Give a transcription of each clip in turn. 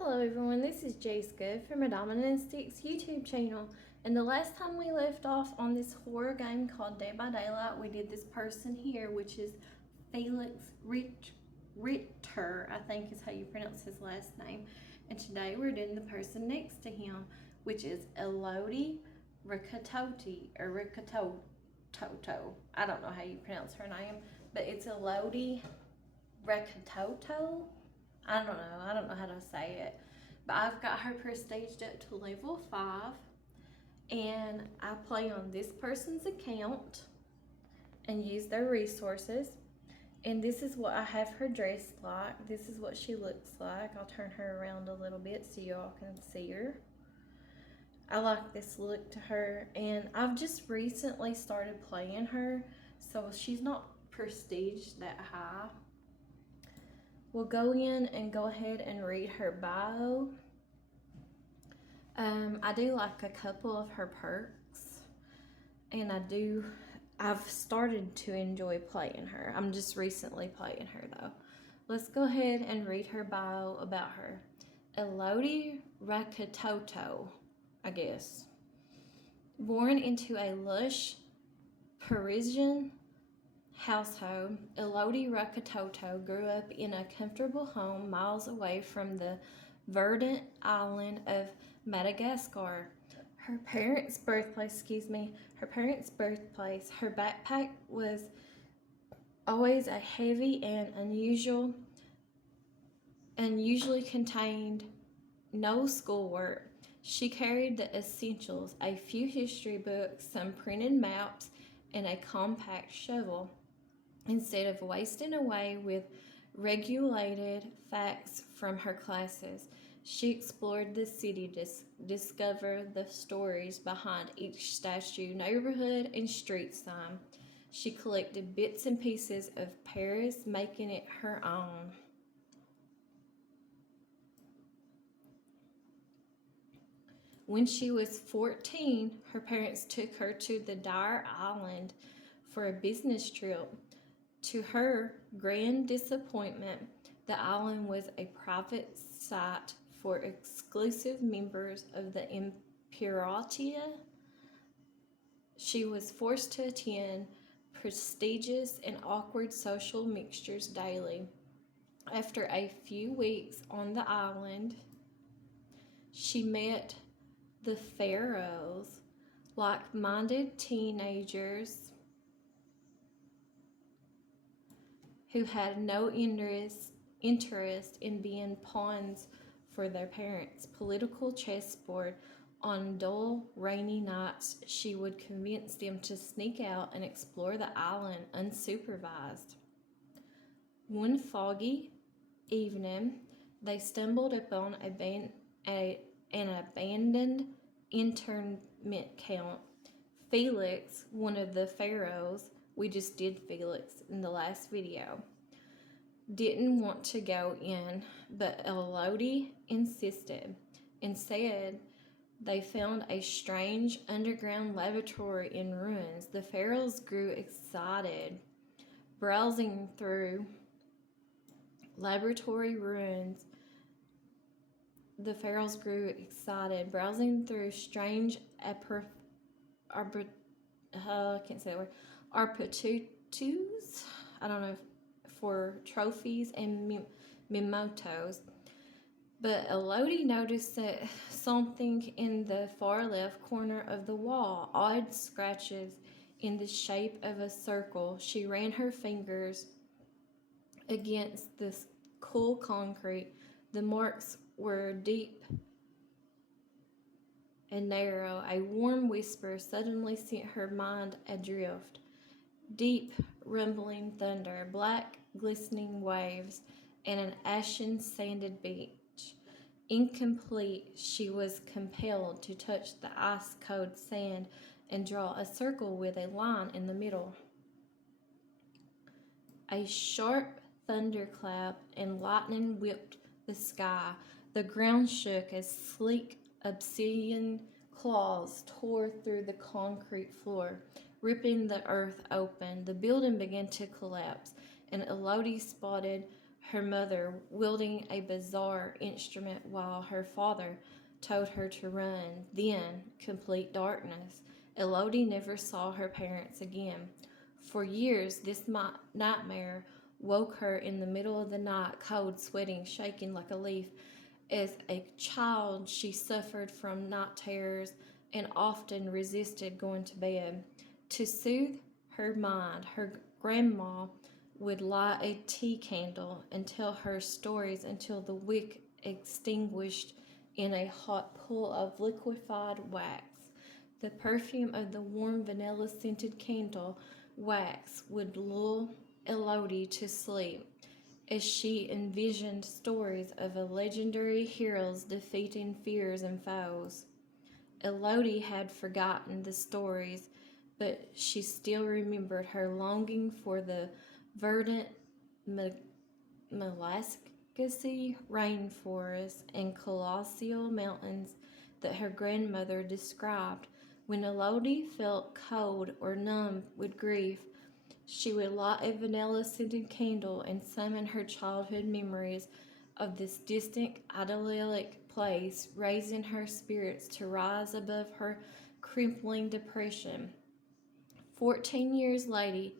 Hello everyone, this is Jessica from a Dominant Sticks YouTube channel. And the last time we left off on this horror game called Day by Daylight, we did this person here, which is Felix Ritter, I think is how you pronounce his last name. And today we're doing the person next to him, which is E'lodie Rakoto Rakoto. I don't know how you pronounce her name, but it's E'lodie Rakoto. I don't know how to say it, but I've got her prestiged up to level 5, and I play on this person's account and use their resources. And this is what I have her dressed like. This is what she looks like. I'll turn her around a little bit so y'all can see her. I like this look to her, and I've just recently started playing her, so she's not prestige that high. We'll go in and go ahead and read her bio. I do like a couple of her perks, and I've started to enjoy playing her. I'm just recently playing her though. Let's go ahead and read her bio about her. E'lodie Rakoto, I guess. Born into a lush Parisian household, E'lodie Rakoto grew up in a comfortable home miles away from the verdant island of Madagascar. Her parents' birthplace, her backpack was always a heavy and usually contained no schoolwork. She carried the essentials, a few history books, some printed maps, and a compact shovel. Instead of wasting away with regulated facts from her classes, she explored the city to discover the stories behind each statue, neighborhood, and street sign. She collected bits and pieces of Paris, making it her own. When she was 14, her parents took her to the Dire Island for a business trip. To her grand disappointment, the island was a private site for exclusive members of the Imperatia. She was forced to attend prestigious and awkward social mixtures daily. After a few weeks on the island, she met the pharaohs, like-minded teenagers who had no interest in being pawns for their parents' political chessboard. On dull, rainy nights, she would convince them to sneak out and explore the island unsupervised. One foggy evening, they stumbled upon an abandoned internment camp. Felix, one of the pharaohs, we just did Felix in the last video, didn't want to go in, but E'lodie insisted. Instead, they found a strange underground laboratory in ruins. The pharaohs grew excited, browsing through laboratory ruins. The pharaohs grew excited, browsing through strange arpitutus, I don't know, for trophies and mementos. But E'lodie noticed that something in the far left corner of the wall, odd scratches in the shape of a circle. She ran her fingers against this cool concrete. The marks were deep and narrow. A warm whisper suddenly sent her mind adrift. Deep, rumbling thunder, black, glistening waves, and an ashen, sanded beach. Incomplete, she was compelled to touch the ice-cold sand and draw a circle with a line in the middle. A sharp thunderclap and lightning whipped the sky. The ground shook as sleek obsidian claws tore through the concrete floor, ripping the earth open. The building began to collapse, and E'lodie spotted her mother wielding a bizarre instrument while her father told her to run. Then, complete darkness. E'lodie never saw her parents again. For years, this nightmare woke her in the middle of the night, cold, sweating, shaking like a leaf. As a child, she suffered from night terrors and often resisted going to bed. To soothe her mind, her grandma would light a tea candle and tell her stories until the wick extinguished in a hot pool of liquefied wax. The perfume of the warm vanilla scented candle wax would lull E'lodie to sleep as she envisioned stories of a legendary heroes defeating fears and foes. E'lodie had forgotten the stories, but she still remembered her longing for the verdant Malagasy rainforest and colossal mountains that her grandmother described. When E'lodie felt cold or numb with grief, she would light a vanilla scented candle and summon her childhood memories of this distant, idyllic place, raising her spirits to rise above her crippling depression. 14 years later,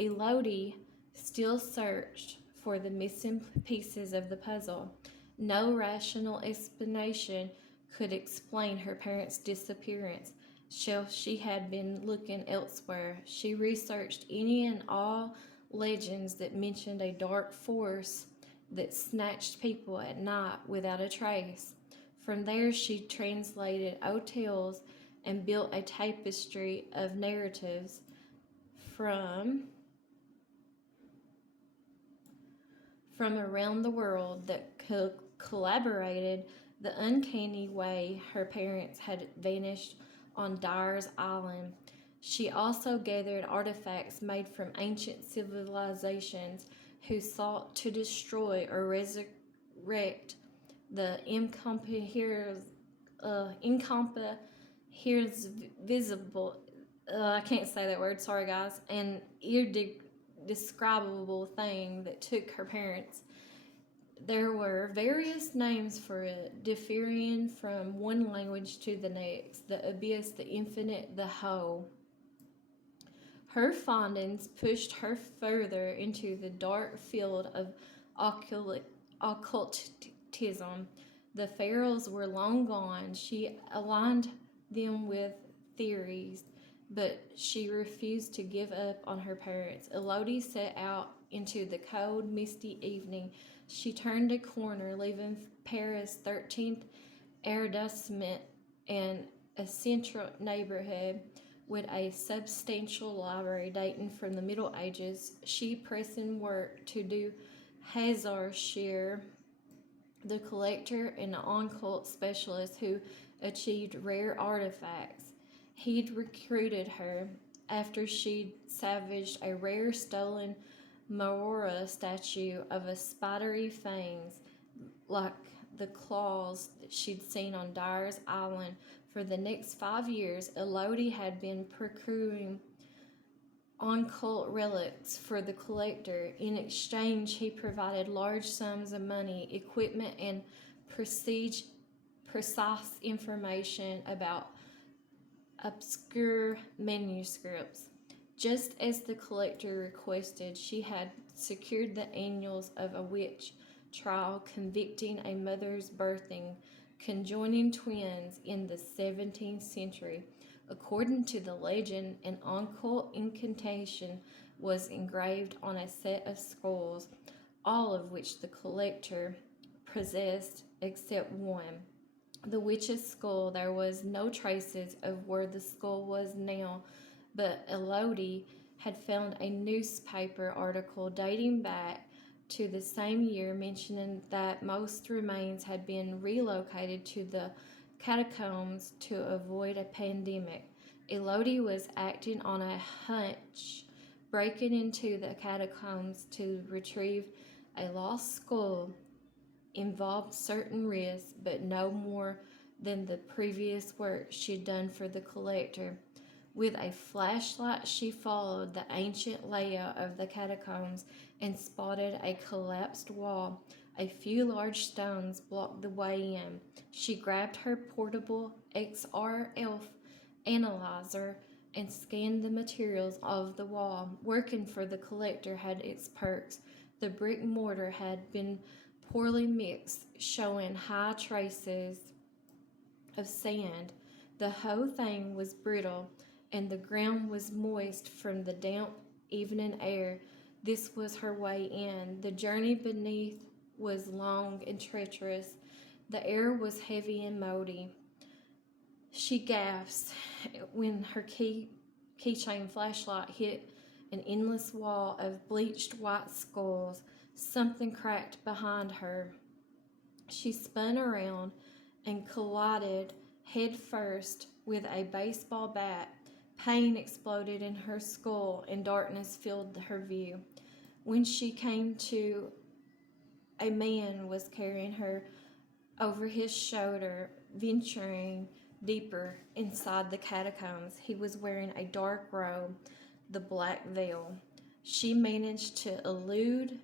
E'lodie still searched for the missing pieces of the puzzle. No rational explanation could explain her parents' disappearance. She had been looking elsewhere. She researched any and all legends that mentioned a dark force that snatched people at night without a trace. From there, she translated old tales and built a tapestry of narratives from around the world that collaborated the uncanny way her parents had vanished on Dyer's Island. She also gathered artifacts made from ancient civilizations who sought to destroy or resurrect the incomprehensible, I can't say that word, sorry guys, and indescribable thing that took her parents. There were various names for it, differing from one language to the next: the abyss, the infinite, the whole. Her findings pushed her further into the dark field of occultism. The pharaohs were long gone. She aligned them with theories, but she refused to give up on her parents. E'lodie set out into the cold, misty evening. She turned a corner, leaving Paris' 13th arrondissement and a central neighborhood with a substantial library dating from the Middle Ages. She pressing work to do Hazarshir, the collector and occult specialist who achieved rare artifacts. He'd recruited her after she'd salvaged a rare stolen Marora statue of a spidery fangs like the claws that she'd seen on Dyer's Island. For the next 5 years, E'lodie had been procuring occult relics for the collector. In exchange, he provided large sums of money, equipment, and precise information about obscure manuscripts. Just as the collector requested, she had secured the annals of a witch trial convicting a mother's birthing conjoining twins in the 17th century. According to the legend, an occult incantation was engraved on a set of skulls, all of which the collector possessed except one. The witch's skull. There was no traces of where the skull was now, but E'lodie had found a newspaper article dating back to the same year mentioning that most remains had been relocated to the catacombs to avoid a pandemic. E'lodie was acting on a hunch, breaking into the catacombs to retrieve a lost skull involved certain risks, but no more than the previous work she'd done for the collector. With a flashlight, she followed the ancient layout of the catacombs and spotted a collapsed wall. A few large stones blocked the way in. She grabbed her portable XRF analyzer and scanned the materials of the wall. Working for the collector had its perks. The brick mortar had been poorly mixed, showing high traces of sand. The whole thing was brittle, and the ground was moist from the damp evening air. This was her way in. The journey beneath was long and treacherous. The air was heavy and moldy. She gasped when her keychain flashlight hit an endless wall of bleached white skulls. Something cracked behind her. She spun around and collided head first with a baseball bat. Pain exploded in her skull and darkness filled her view. When she came to, a man was carrying her over his shoulder, venturing deeper inside the catacombs. He was wearing a dark robe, the black veil. She managed to elude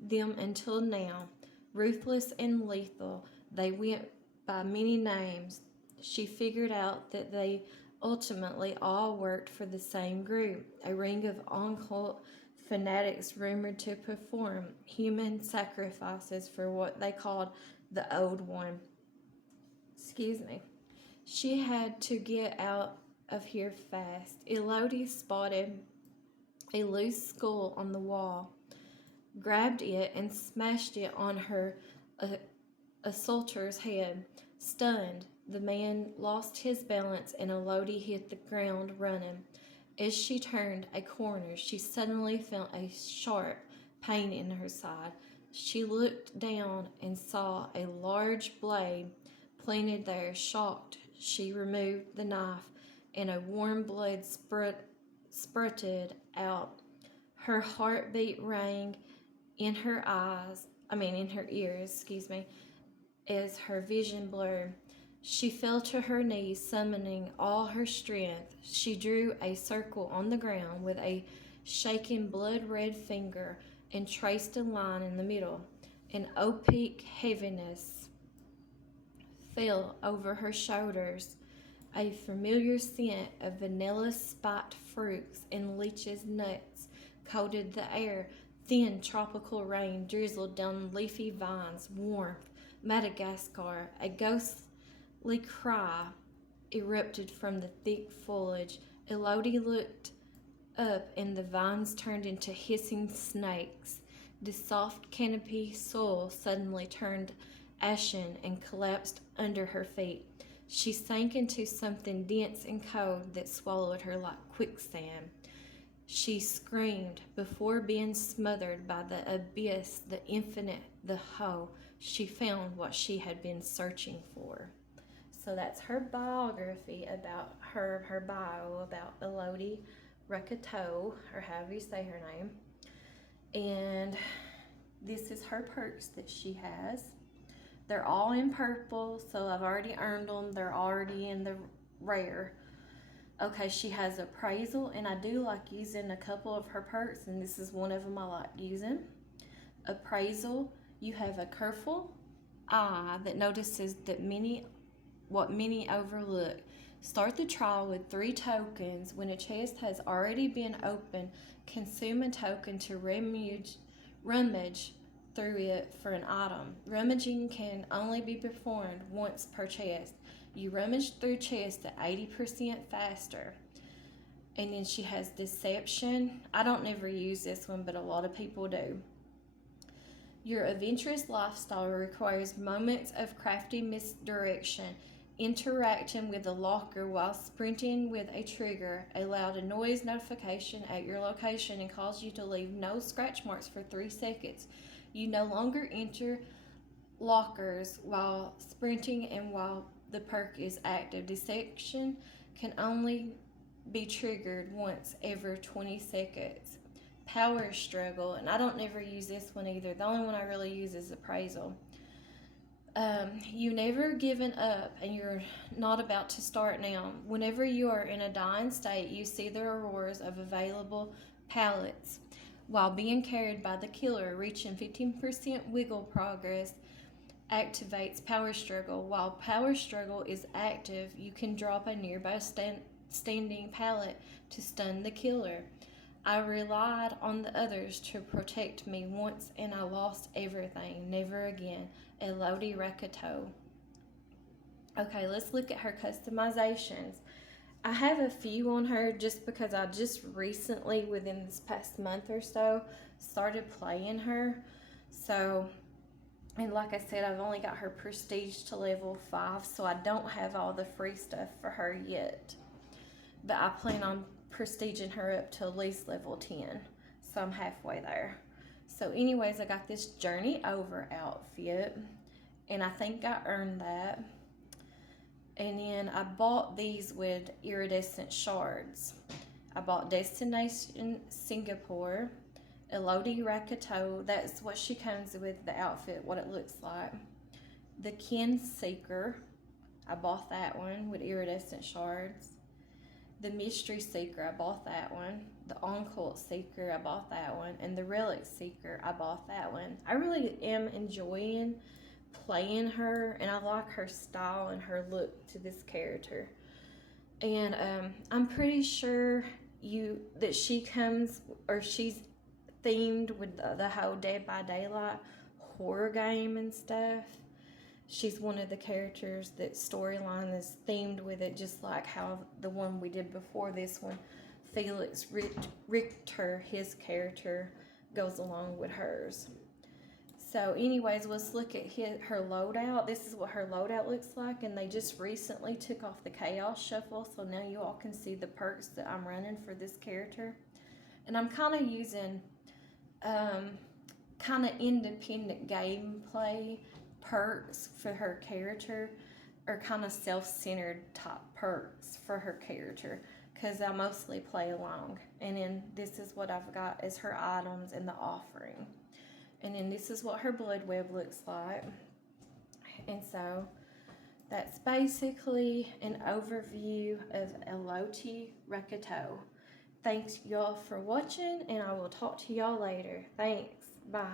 them until now. Ruthless and lethal, they went by many names. She figured out that they ultimately all worked for the same group, a ring of occult fanatics rumored to perform human sacrifices for what they called the Old One. She had to get out of here fast. E'lodie spotted a loose skull on the wall, grabbed it and smashed it on her assaulter's head. Stunned, the man lost his balance and E'lodie hit the ground running. As she turned a corner, she suddenly felt a sharp pain in her side. She looked down and saw a large blade planted there. Shocked, she removed the knife and a warm blood spurted out. Her heartbeat rang in her ears, as her vision blurred. She fell to her knees, summoning all her strength. She drew a circle on the ground with a shaking blood-red finger and traced a line in the middle. An opaque heaviness fell over her shoulders. A familiar scent of vanilla spiked fruits and leeches nuts coated the air. Thin tropical rain drizzled down leafy vines. Warmth, Madagascar. A ghostly cry erupted from the thick foliage. E'lodie looked up and the vines turned into hissing snakes. The soft canopy soil suddenly turned ashen and collapsed under her feet. She sank into something dense and cold that swallowed her like quicksand. She screamed before being smothered by the abyss, the infinite, the whole. She found what she had been searching for. So that's her biography about her bio about E'lodie Rakoto, or however you say her name. And this is her perks that she has. They're all in purple, so I've already earned them. They're already in the rare. Okay, she has appraisal, and I do like using a couple of her perks, and this is one of them I like using. Appraisal, you have a careful eye that notices what many overlook. Start the trial with 3 tokens. When a chest has already been opened, consume a token to rummage through it for an item. Rummaging can only be performed once per chest. You rummage through chests at 80% faster. And then she has deception. I don't never use this one, but a lot of people do. Your adventurous lifestyle requires moments of crafty misdirection. Interacting with a locker while sprinting with a trigger allowed a noise notification at your location and caused you to leave no scratch marks for 3 seconds. You no longer enter lockers while sprinting and while the perk is active. Deception can only be triggered once every 20 seconds. Power struggle, and I don't never use this one either. The only one I really use is appraisal. You never given up, and you're not about to start now. Whenever you are in a dying state, you see the auroras of available pallets. While being carried by the killer, reaching 15% wiggle progress activates power struggle. While power struggle is active, you can drop a nearby standing pallet to stun the killer. I relied on the others to protect me once and I lost everything. Never again. E'lodie Rakoto. Okay, let's look at her customizations. I have a few on her just because I just recently, within this past month or so, started playing her. So, and like I said, I've only got her prestige to level 5, so I don't have all the free stuff for her yet. But I plan on prestiging her up to at least level 10, so I'm halfway there. So anyways, I got this Journey Over outfit, and I think I earned that. And then I bought these with iridescent shards. I bought Destination Singapore, E'lodie Rakoto, that's what she comes with, the outfit, what it looks like. The Kin Seeker, I bought that one with iridescent shards. The Mystery Seeker, I bought that one. The Occult Seeker, I bought that one. And the Relic Seeker, I bought that one. I really am enjoying playing her, and I like her style and her look to this character. And I'm pretty sure that she comes, or she's themed with the whole Dead by Daylight horror game and stuff. She's one of the characters that storyline is themed with it, just like how the one we did before this one, Felix Richter, his character goes along with hers. So anyways, let's look at her loadout. This is what her loadout looks like, and they just recently took off the Chaos Shuffle, so now you all can see the perks that I'm running for this character. And I'm kind of using kind of independent gameplay perks for her character, or kind of self-centered type perks for her character, because I mostly play along. And then this is what I've got as her items in the offering. And then this is what her blood web looks like. And so that's basically an overview of E'lodie Rakoto. Thanks y'all for watching, and I will talk to y'all later. Thanks. Bye.